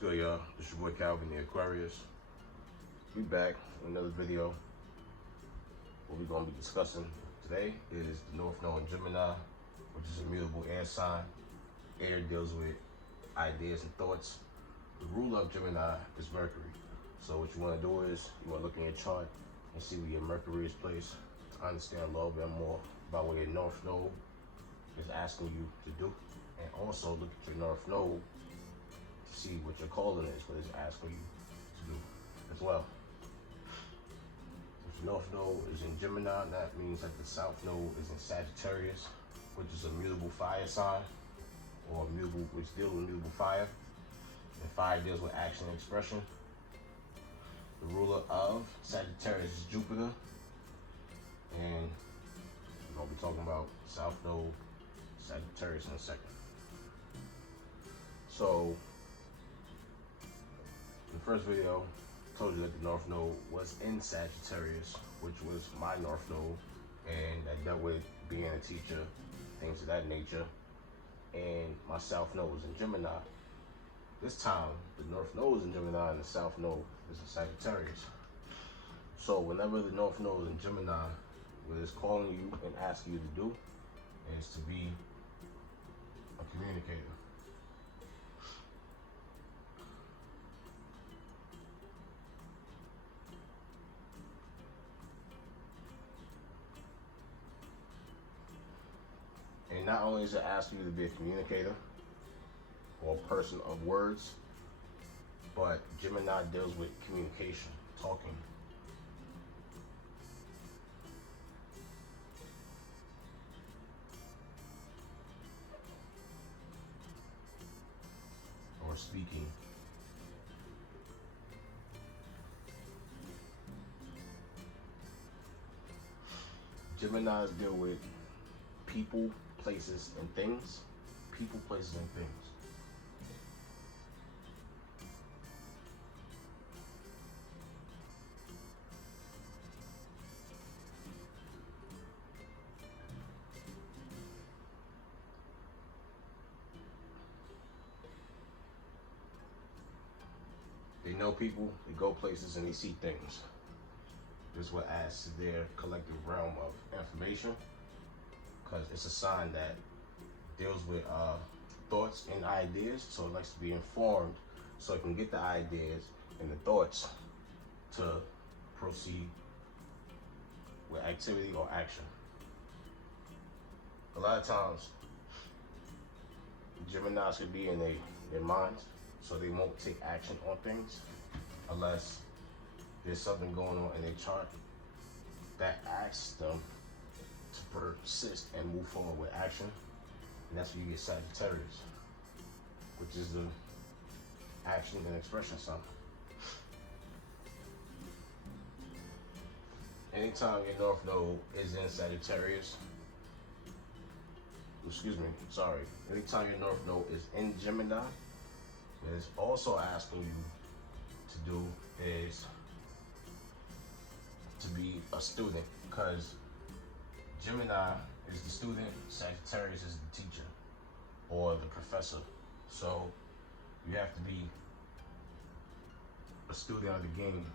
What's good, y'all? It's your boy Calvin, the Aquarius. We back with another video. What we're gonna be discussing today is the North Node in Gemini, which is a mutable air sign. Air deals with ideas and thoughts. The ruler of Gemini is Mercury. So what you want to do is you want to look in your chart and see where your Mercury is placed to understand a little bit more about what your North Node is asking you to do, and also look at your North Node to see what your calling is, what it's asking you to do as well. If your North Node is in Gemini, that means that the South Node is in Sagittarius, which is a mutable fire sign, or mutable, which deals with mutable fire. And fire deals with action and expression. The ruler of Sagittarius is Jupiter, and we're gonna be talking about South Node, Sagittarius in a second. So, in the first video, I told you that the North Node was in Sagittarius, which was my North Node, and that dealt with being a teacher, things of that nature. And my South Node was in Gemini. This time, the North Node is in Gemini and the South Node is in Sagittarius. So whenever the North Node is in Gemini, what it's calling you and asking you to do is to be a communicator. And not only is it asking you to be a communicator or a person of words, but Gemini deals with communication, talking. Or speaking. Geminis deal with people, places, and things. People, places, and things. They know people, they go places, and they see things. This is what adds to their collective realm of information, because it's a sign that deals with thoughts and ideas, so it likes to be informed so it can get the ideas and the thoughts to proceed with activity or action. A lot of times, Geminis could be in their minds, so they won't take action on things unless there's something going on in their chart that asks them to persist and move forward with action. And that's where you get Sagittarius, which is the action and expression sign. Anytime your North Node is in Sagittarius, anytime your North Node is in Gemini, what it's also asking you to do is to be a student, because Gemini is the student, Sagittarius is the teacher or the professor. So you have to be a student of the game.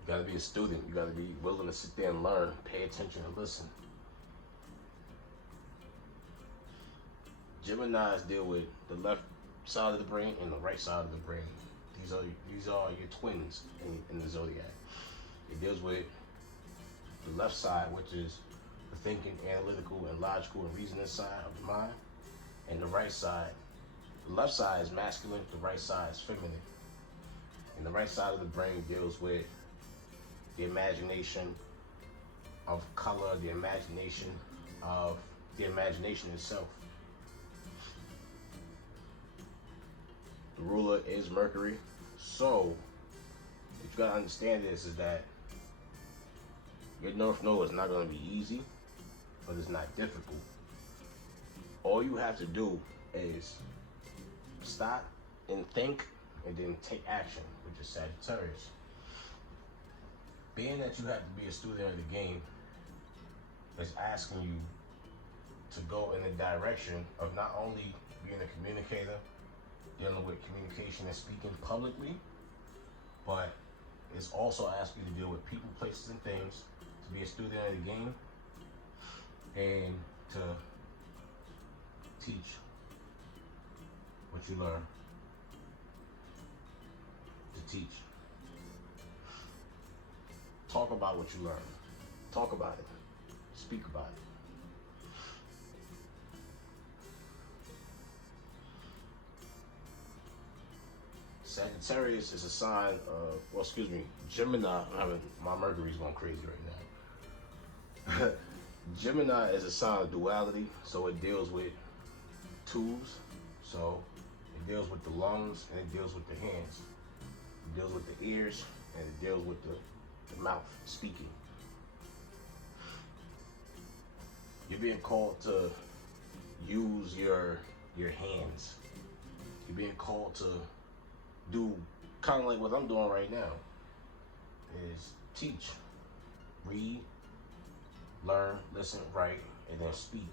You gotta be a student. You gotta be willing to sit there and learn, pay attention and listen. Geminis deal with the left side of the brain and the right side of the brain. These are your twins in the zodiac. It deals with the left side, which is the thinking, analytical, and logical and reasoning side of the mind, and the right side. The left side is masculine, the right side is feminine. And the right side of the brain deals with the imagination of color, the imagination itself. The ruler is Mercury. So what you gotta understand is that your North Node is not gonna be easy, but it's not difficult. All you have to do is stop and think and then take action, which is Sagittarius. being that you have to be a student of the game is asking you to go in the direction of not only being a communicator, dealing with communication and speaking publicly, but it's also asking you to deal with people, places, and things, to be a student of the game, and to teach what you learn. To teach. Talk about what you learn. Talk about it. Speak about it. Sagittarius is a sign of, well, excuse me, Gemini. My Mercury's going crazy right now. Gemini is a sign of duality, so it deals with tools. So it deals with the lungs and it deals with the hands. It deals with the ears and it deals with the mouth, speaking. You're being called to use your hands. You're being called to do kind of like what I'm doing right now, is teach, read, learn, listen, write, and then speak.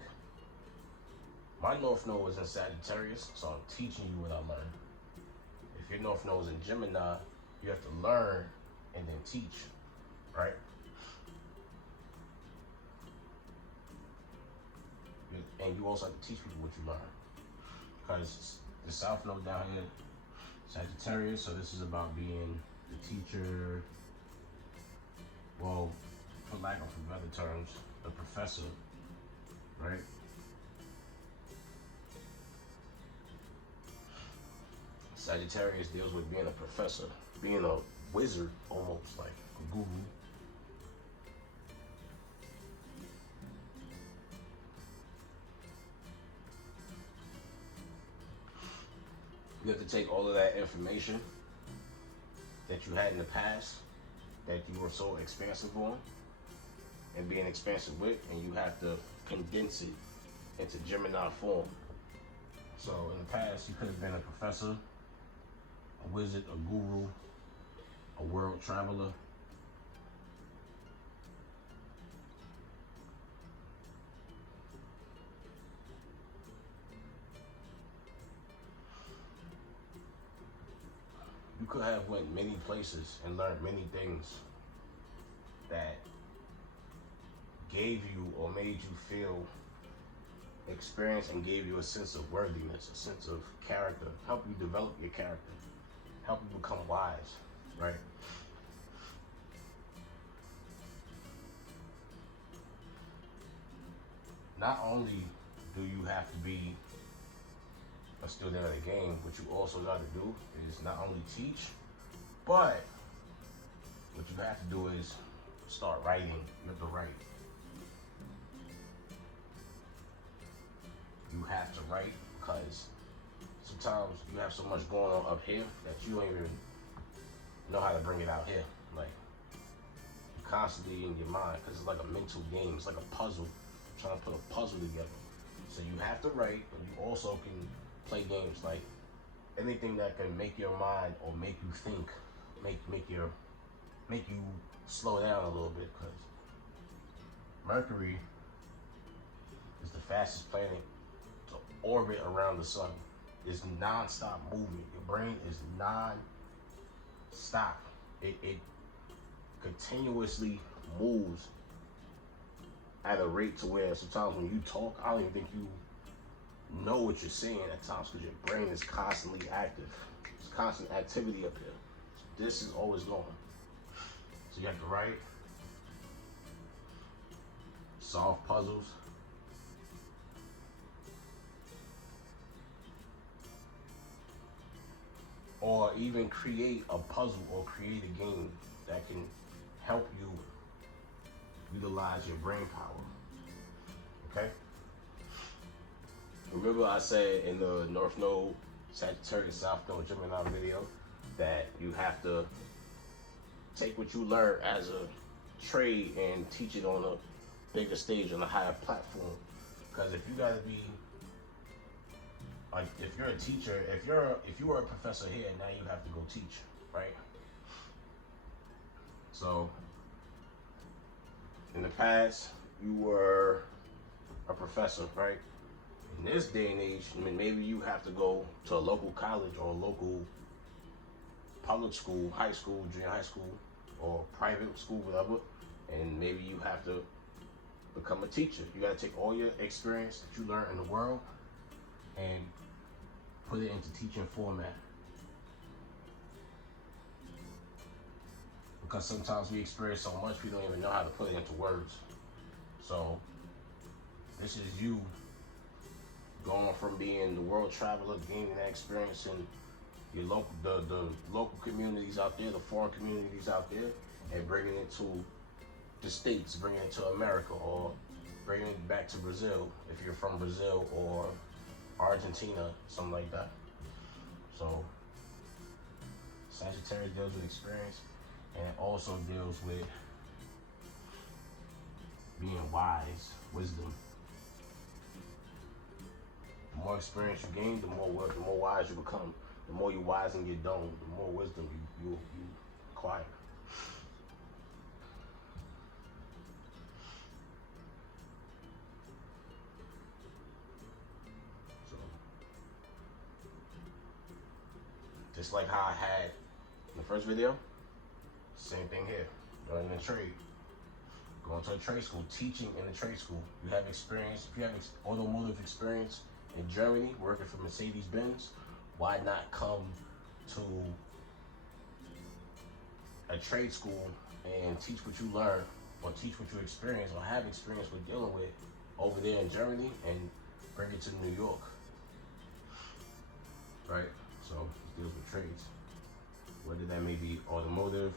My North Node is in Sagittarius, so I'm teaching you what I learned. If your North Node is in Gemini, you have to learn and then teach, right? And you also have to teach people what you learn. Because the South Node down here, Sagittarius, so this is about being the teacher, well, for lack of better terms, a professor, right? Sagittarius deals with being a professor, being a wizard, almost like a guru. You have to take all of that information that you had in the past, that you were so expansive on, and being expansive with, and you have to condense it into Gemini form. So in the past, you could have been a professor, a wizard, a guru, a world traveler. You could have went many places and learned many things that gave you or made you feel experienced and gave you a sense of worthiness, a sense of character, help you develop your character, help you become wise, right? Not only do you have to be a student of the game, what you also got to do is not only teach, but what you have to do is start writing. You have to write. You have to write because sometimes you have so much going on up here that you don't even know how to bring it out here. Like, you're constantly in your mind because it's like a mental game. It's like a puzzle, trying to put a puzzle together. So you have to write, but you also can play games, like anything that can make your mind or make you think, make you slow down a little bit, because Mercury is the fastest planet to orbit around the sun. It's non-stop movement. Your brain is non-stop. It continuously moves at a rate to where sometimes when you talk, I don't even think you know what you're saying at times because your brain is constantly active. It's constant activity up here. So this is always going. So you have to write, solve puzzles, or even create a puzzle or create a game that can help you utilize your brain power. Okay? Remember I said in the North Node, Sagittarius, South Node, Gemini video that you have to take what you learn as a trade and teach it on a bigger stage, on a higher platform. Because if you gotta be, like, if you're a teacher, if you were a professor here, now you have to go teach, right? So In the past, you were a professor, right? In this day and age, I mean, maybe you have to go to a local college or a local public school, high school, junior high school, or private school, whatever, and maybe you have to become a teacher. You got to take all your experience that you learned in the world and put it into teaching format. Because sometimes we experience so much, we don't even know how to put it into words. So this is you going from being the world traveler, gaining that experience in your local, the local communities out there, the foreign communities out there, and bringing it to the States, bringing it to America, or bringing it back to Brazil if you're from Brazil, or Argentina, something like that. So Sagittarius deals with experience, and it also deals with being wise, wisdom. The more experience you gain, the more wise you become. The more you wisen your dome, the more wisdom you acquire. So, just like how I had in the first video, same thing here. Learning a trade, going to a trade school, teaching in a trade school. You have experience. If you have automotive experience in Germany, working for Mercedes-Benz, why not come to a trade school and teach what you learn, or teach what you experience, or have experience with dealing with over there in Germany, and bring it to New York, right? So it deals with trades, whether that may be automotive,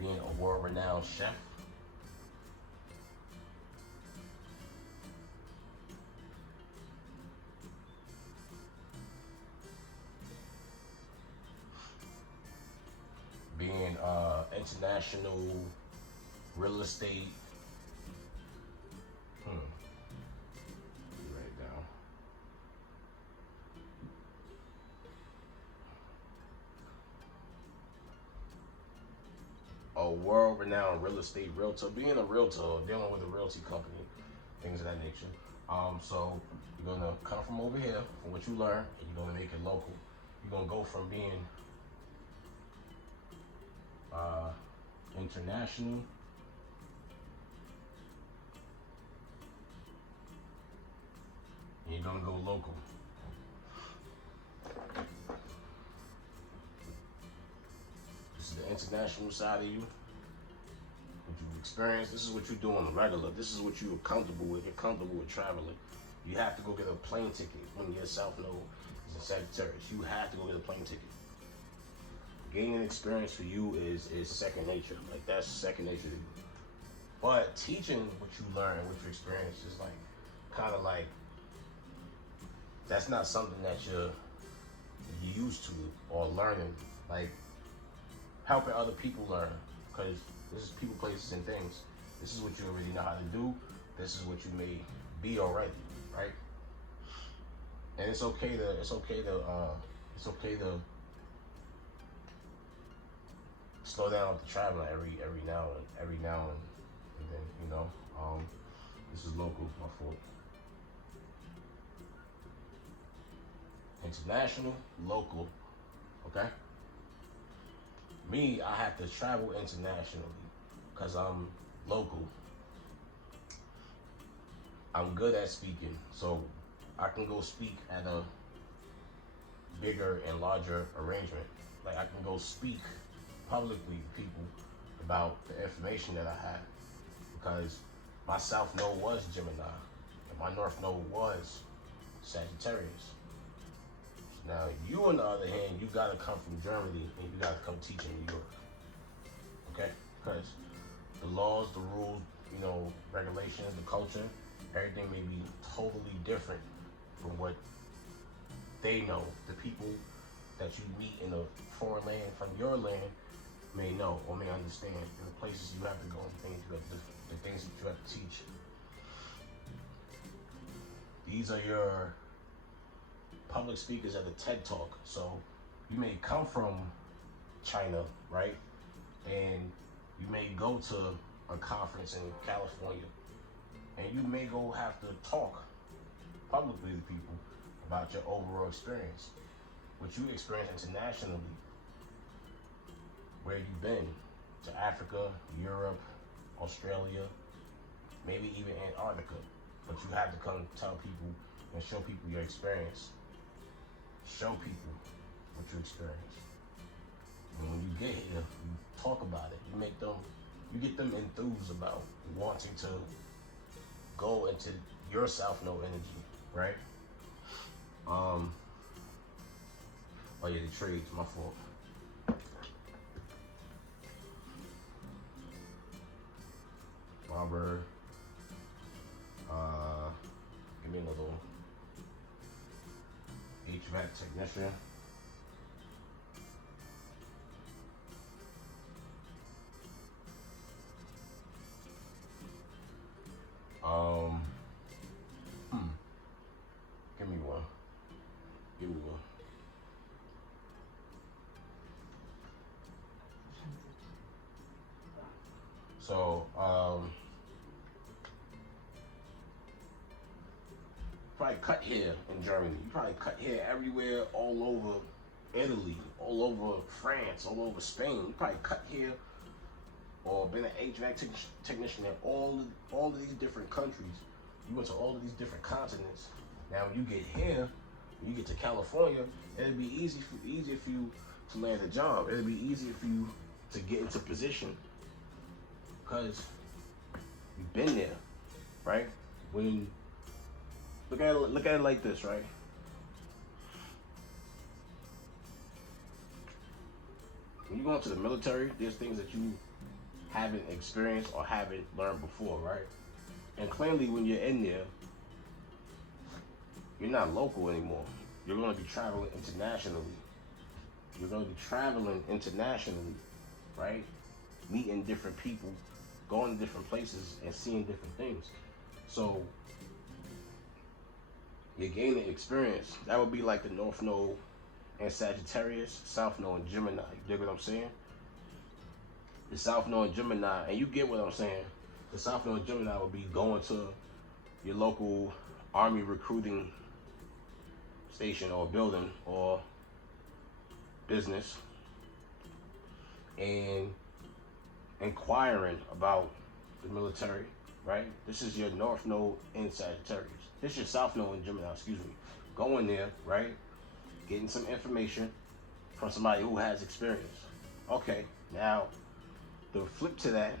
being a world-renowned chef, being international real estate. Write it down. A world-renowned real estate realtor, being a realtor, dealing with a realty company, things of that nature. So you're gonna come from over here, from what you learn, and you're gonna make it local. You're gonna go from being international and you're gonna go local. This is the international side of you, what you've experienced. This is what you do on the regular. This is what you're comfortable with. You're comfortable with traveling. You have to go get a plane ticket. When your South Node is in Sagittarius, you have to go get a plane ticket. Gaining experience for you is second nature. Like, that's second nature to you. But teaching what you learn and what you experience is like, kind of like, that's not something that you're used to or learning. Like, helping other people learn, because this is people, places, and things. This is what you already know how to do. This is what you may be already, right? And it's okay to slow down with the traveling every now and then, you know. This is local, my fault. International, local, okay? Me, I have to travel internationally because I'm local. I'm good at speaking, so I can go speak at a bigger and larger arrangement. Like, I can go speak publicly to people about the information that I have, because my South Node was Gemini and my North Node was Sagittarius. Now, you on the other hand, you gotta come from Germany and you gotta come teach in New York, okay? Because the laws, the rules, you know, regulations, the culture, everything may be totally different from what they know. The people that you meet in a foreign land from your land may know or may understand, and the places you have to go, and things you have to, the things that you have to teach. These are your public speakers at a TED Talk. So you may come from China, right? and you may go to a conference in California, and you may go have to talk publicly to people about your overall experience, what you experience internationally, where you've been to Africa, Europe, Australia, maybe even Antarctica. But you have to come tell people and show people your experience. Show people what you experience. And when you get here, you talk about it. You get them enthused about wanting to go into your South Node energy, right? Oh yeah, the trades, my fault. Barber. Give me another one. HVAC technician. Give me one. Give me one. So, probably cut hair in Germany. You probably cut hair everywhere, all over Italy, all over France, all over Spain. You probably cut hair or been an HVAC technician in all of these different countries. You went to all of these different continents. Now, when you get here, when you get to California, it'll be easier for you to land a job. It'll be easier for you to get into position because you've been there, right? When look at it like this, right? When you go into the military, there's things that you haven't experienced or haven't learned before, right? And clearly, when you're in there, you're not local anymore. You're going to be traveling internationally. You're going to be traveling internationally, right? Meeting different people, going to different places, and seeing different things. So you're gaining experience. That would be like the North Node and Sagittarius, South Node and Gemini. You dig what I'm saying? The South Node and Gemini, and you get what I'm saying. The South Node and Gemini would be going to your local army recruiting station or building or business and inquiring about the military, right? This is your North Node in Sagittarius. This is your South Node in Gemini, excuse me. Going there, right? Getting some information from somebody who has experience. Okay, now the flip to that,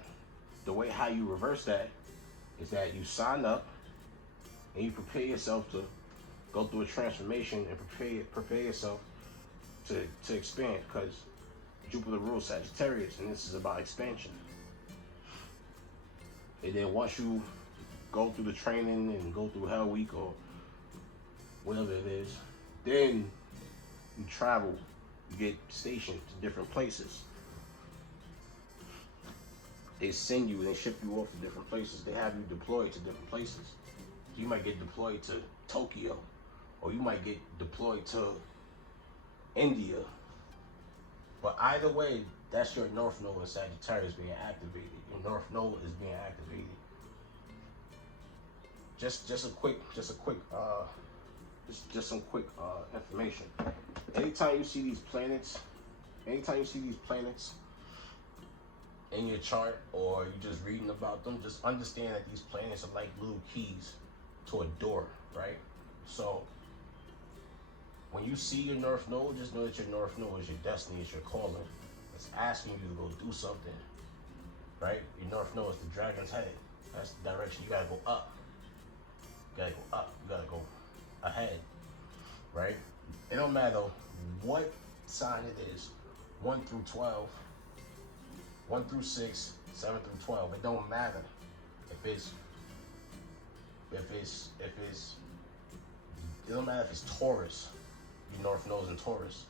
the way how you reverse that is that you sign up and you prepare yourself to go through a transformation and prepare yourself to expand, because Jupiter rules Sagittarius and this is about expansion. And then once you go through the training and go through Hell Week or whatever it is, then you travel, you get stationed to different places. They send you, they ship you off to different places. They have you deployed to different places. You might get deployed to Tokyo, or you might get deployed to India. But either way, that's your North Node in Sagittarius being activated. Your North Node is being activated. Just some quick information. Anytime you see these planets in your chart, or you're just reading about them, just understand that these planets are like little keys to a door, right? So when you see your North Node, just know that your North Node is your destiny, it's your calling. It's asking you to go do something, right? Your North Node is the dragon's head. That's the direction. You gotta go up. You gotta go up. You gotta go ahead, right? It don't matter what sign it is, 1 through 12, 1 through 6, 7 through 12. It don't matter it don't matter if it's Taurus. Your North Node's in Taurus,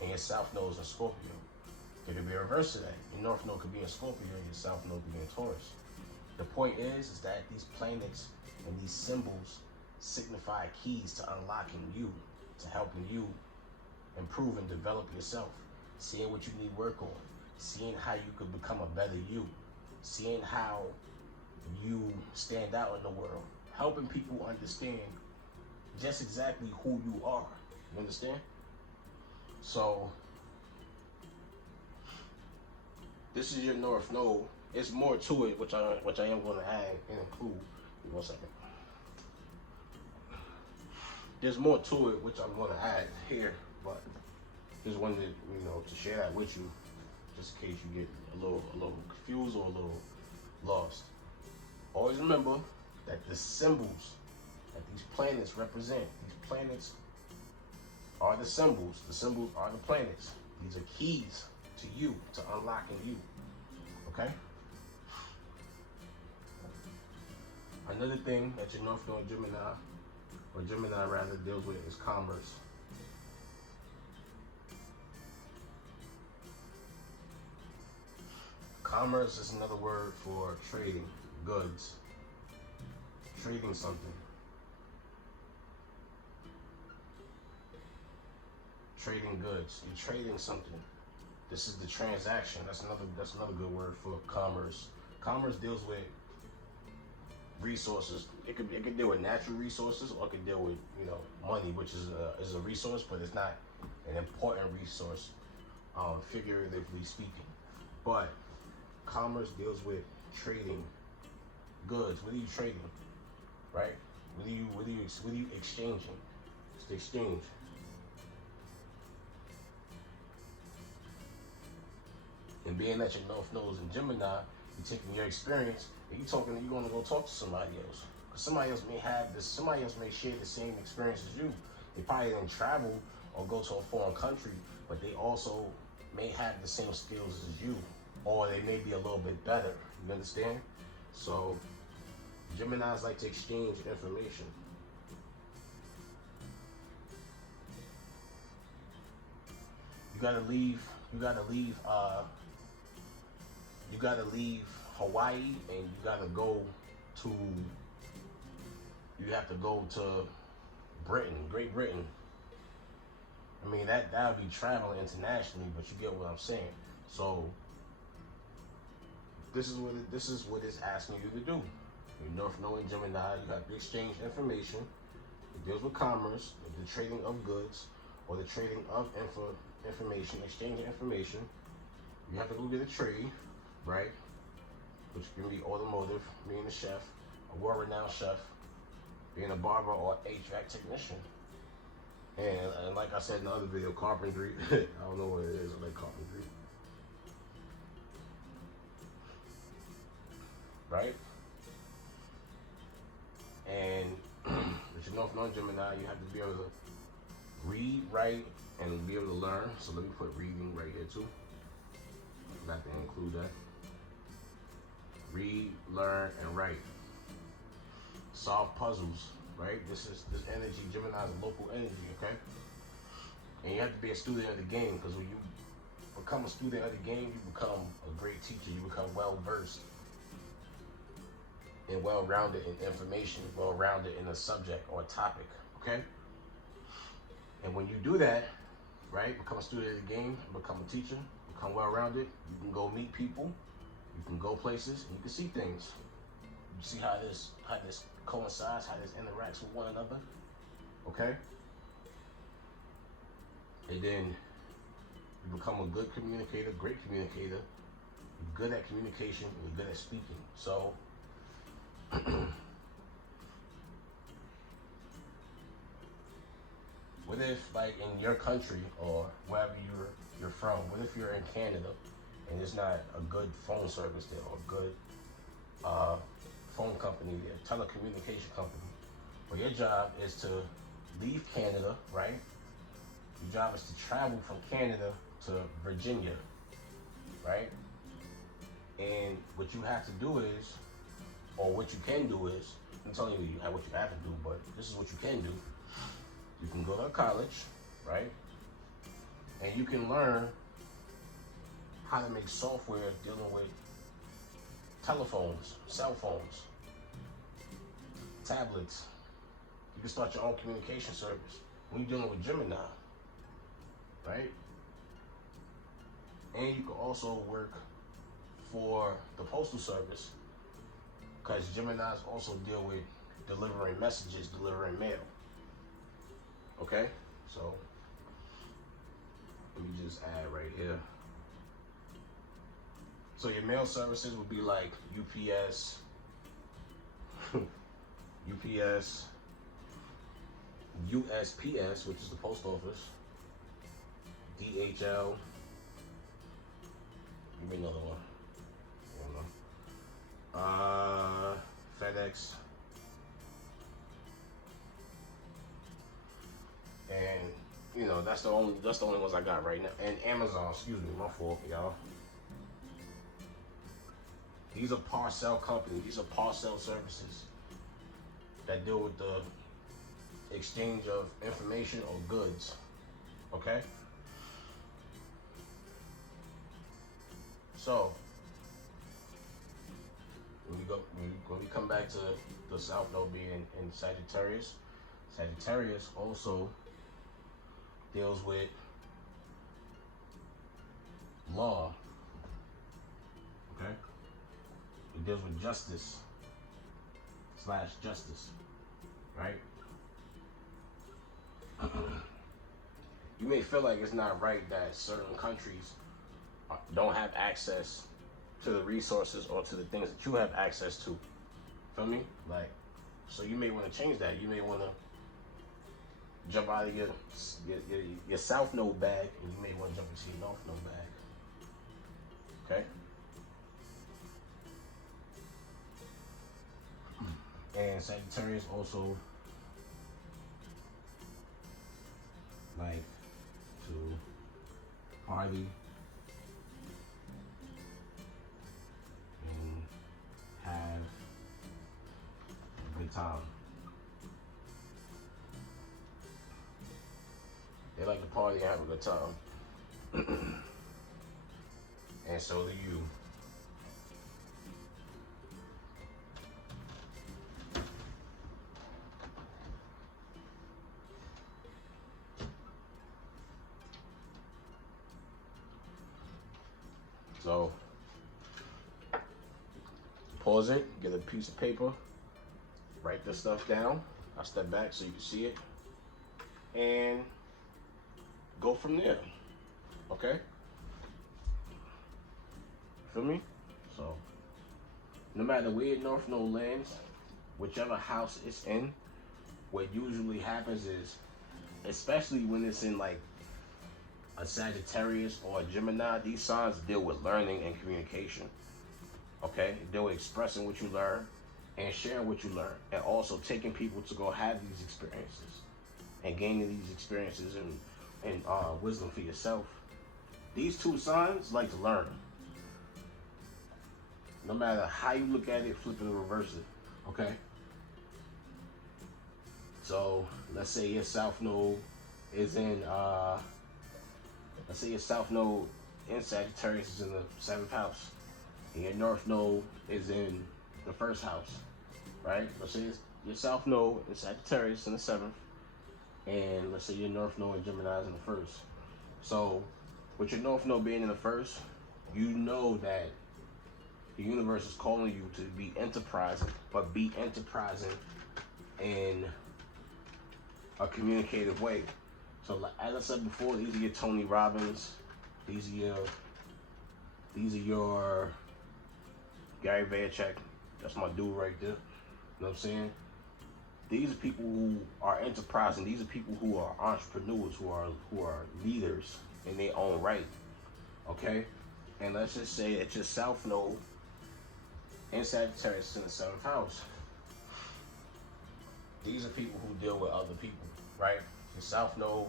and your South Node's in Scorpio. It could be a reverse of that. Your North Node could be in Scorpio, and your South Node could be in Taurus. The point is that these planets and these symbols signify keys to unlocking you, to helping you improve and develop yourself, seeing what you need work on, seeing how you could become a better you, seeing how you stand out in the world, helping people understand just exactly who you are. You understand? So this is your North Node. It's more to it, which I am going to add and include. Give me 1 second. There's more to it, which I'm going to add here, but just wanted to share that with you, just in case you get a little confused or a little lost. Always remember that the symbols that these planets represent, these planets are the symbols. The symbols are the planets. These are keys to you, to unlocking you. Okay? Another thing that your North Node Gemini, or Gemini rather, deals with is commerce. Commerce is another word for trading goods, trading something. Trading goods. You're trading something. This is the transaction. That's another good word for commerce. Commerce deals with resources. It could deal with natural resources, or it could deal with money, which is a resource, but it's not an important resource, figuratively speaking. But commerce deals with trading goods. What are you trading? Right? What are you exchanging? It's the exchange. And being that your North Node is in Gemini, you're taking your experience and you're going to go talk to somebody else. Because somebody else may have this, somebody else may share the same experience as you. They probably didn't travel or go to a foreign country, but they also may have the same skills as you, or they may be a little bit better. You understand? So Geminis like to exchange information. You gotta leave Hawaii, and you have to go to Britain, Great Britain. I mean, that would be traveling internationally, but you get what I'm saying. So this is what it's asking you to do. Your North Node in Gemini, you have to exchange information. It deals with commerce, the trading of goods, or the trading of information, exchanging information. You have to go get a trade, right? Which can be automotive, being a chef, a world-renowned chef, being a barber, or HVAC technician. And like I said in the other video, carpentry. I don't know what it is. I like carpentry. Right? And with your North Node Gemini, you have to be able to read, write, and be able to learn. So let me put reading right here too. I forgot to include that. Read, learn, and write. Solve puzzles, right? This energy, Gemini is local energy, okay? And you have to be a student of the game, because when you become a student of the game, you become a great teacher. You become well-versed and well-rounded in information, well-rounded in a subject or a topic, okay? And when you do that, right, become a student of the game, become a teacher, become well-rounded, you can go meet people, you can go places, and you can see things. You see how this coincides, how this interacts with one another, okay? And then you become a good communicator, great communicator, you're good at communication, and you're good at speaking. So what if, like, in your country or wherever you're from, what if you're in Canada and there's not a good phone service there, or a good phone company there, telecommunication company? Well, your job is to leave Canada, right? Your job is to travel from Canada to Virginia, right? And what you have to do is, or what you can do is, I'm telling you what you have to do, but this is what you can do. You can go to college, right? And you can learn how to make software dealing with telephones, cell phones, tablets. You can start your own communication service when you're dealing with Gemini, right? And you can also work for the postal service, because Geminis also deal with delivering messages, delivering mail. Okay, so let me just add right here. So your mail services would be like UPS, UPS, USPS, which is the post office, DHL. Give me another one. FedEx, and you know that's the only ones I got right now. And Amazon, excuse me, my fault, y'all. These are parcel companies. These are parcel services that deal with the exchange of information or goods. Okay. So when we come back to the South Node being in Sagittarius, Sagittarius also deals with law. Okay, it deals with justice / justice, right? You may feel like it's not right that certain countries don't have access to the resources or to the things that you have access to. Feel me? Like, so you may want to change that. You may want to jump out of your South Node bag, and you may want to jump into your North Node bag. Okay? And Sagittarius also like to party and have a good time. They like to party and have a good time. And so do you. So pause it, get a piece of paper, write this stuff down. I'll step back so you can see it, and go from there. Okay? Feel me? So no matter where your North Node lands, whichever house it's in, what usually happens is, especially when it's in like a Sagittarius or a Gemini, these signs deal with learning and communication. Okay? Deal with expressing what you learn and sharing what you learn, and also taking people to go have these experiences and gaining these experiences and wisdom for yourself. These two signs like to learn. No matter how you look at it, flip it or reverse it. Okay? So let's say your South Node is in let's say your South Node in Sagittarius is in the 7th house, and your North Node is in the 1st house, right? Let's say your South Node in Sagittarius in the 7th, and let's say your North Node in Gemini is in the 1st. So with your North Node being in the 1st, you know that the universe is calling you to be enterprising, but be enterprising in a communicative way. So as I said before, these are your Tony Robbins, these are your Gary Vaynerchuk. That's my dude right there. You know what I'm saying? These are people who are enterprising. These are people who are entrepreneurs, who are leaders in their own right. Okay? And let's just say that your South Node in Sagittarius is in the 7th house. These are people who deal with other people, right? Your South Node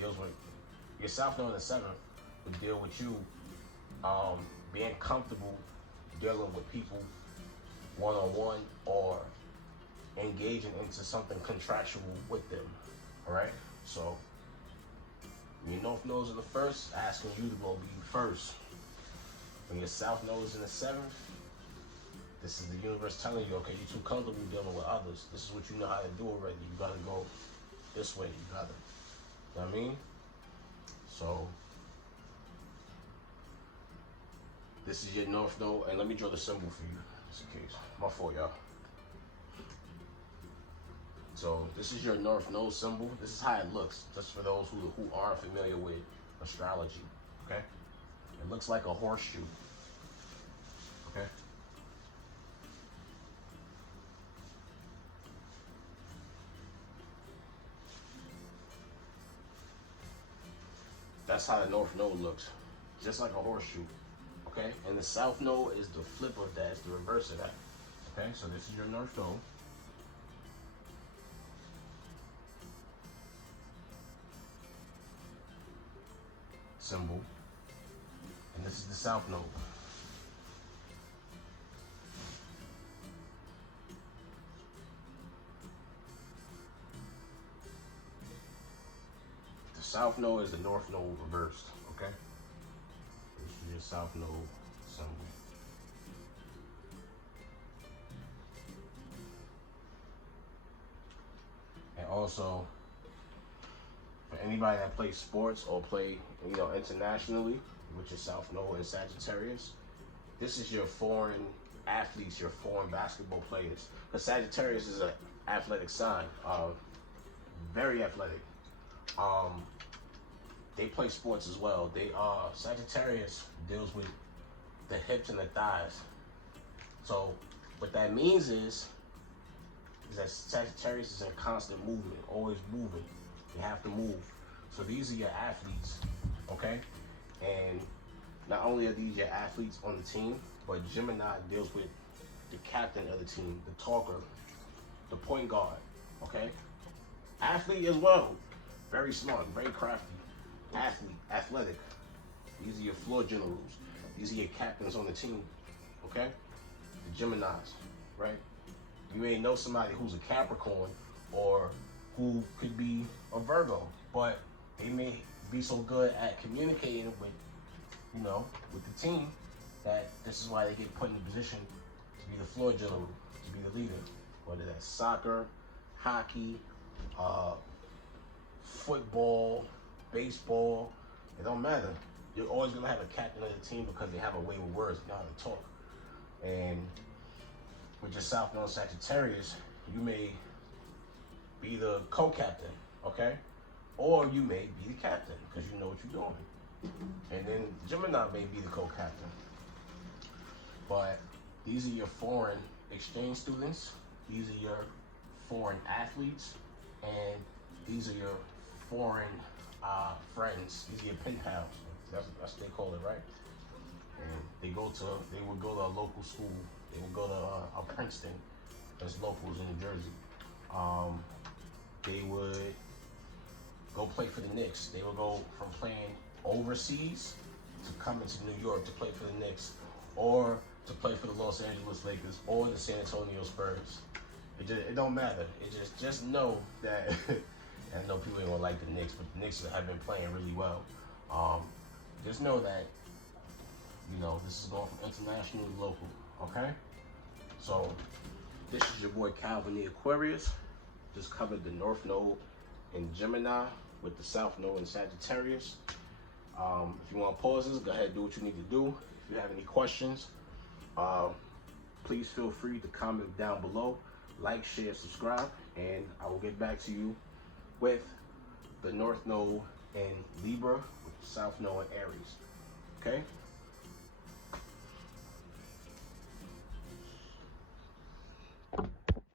deals with your South Node in the 7th would deal with you being comfortable dealing with people one-on-one or engaging into something contractual with them. All right? So your North Node is in the 1st, asking you to go be first. When your South Node is in the 7th, this is the universe telling you, okay, you're too comfortable dealing with others. This is what you know how to do already. You gotta go this way. You know what I mean? So This is your North Node, and let me draw the symbol for you, just in case. My fault, y'all. So this is your North Node symbol. This is how it looks, just for those who aren't familiar with astrology, okay? It looks like a horseshoe, okay? That's how the North Node looks, just like a horseshoe, okay? And the South Node is the flip of that, it's the reverse of that, okay? So this is your North Node. Symbol. And this is the South Node. The South Node is the North Node reversed, okay? This is your South Node symbol. And also, for anybody that plays sports or play, internationally, which is South Node and Sagittarius, this is your foreign athletes, your foreign basketball players. Because Sagittarius is an athletic sign, very athletic. They play sports as well. Sagittarius deals with the hips and the thighs. So what that means is that Sagittarius is in constant movement, always moving. You have to move. So these are your athletes, okay? And not only are these your athletes on the team, but Gemini deals with the captain of the team, the talker, the point guard, okay? Athlete as well. Very smart, very crafty. Athlete, athletic. These are your floor generals. These are your captains on the team, okay? The Geminis, right? You may know somebody who's a Capricorn or who could be a Virgo, but they may be so good at communicating with, with the team that this is why they get put in a position to be the floor general, to be the leader. Whether that's soccer, hockey, football, baseball, it don't matter. You're always gonna have a captain of the team because they have a way with words, they know how to talk. And with your South Node Sagittarius, you may be the co-captain, okay? Or you may be the captain because you know what you're doing. And then Gemini may be the co-captain. But these are your foreign exchange students. These are your foreign athletes. And these are your foreign friends. These are your pen pals. That's what they call it, right? And they would go to a local school. They would go to a Princeton as locals in New Jersey. They would go play for the Knicks. They would go from playing overseas to coming to New York to play for the Knicks, or to play for the Los Angeles Lakers or the San Antonio Spurs. It don't matter. It just know that. I know people ain't gonna like the Knicks, but the Knicks have been playing really well. Just know that this is going from international to local. Okay. So this is your boy Calvin the Aquarius. Just covered the North Node in Gemini with the South Node in Sagittarius. If you want to pause this, go ahead and do what you need to do. If you have any questions, please feel free to comment down below. Like, share, subscribe, and I will get back to you with the North Node in Libra with the South Node in Aries. Okay?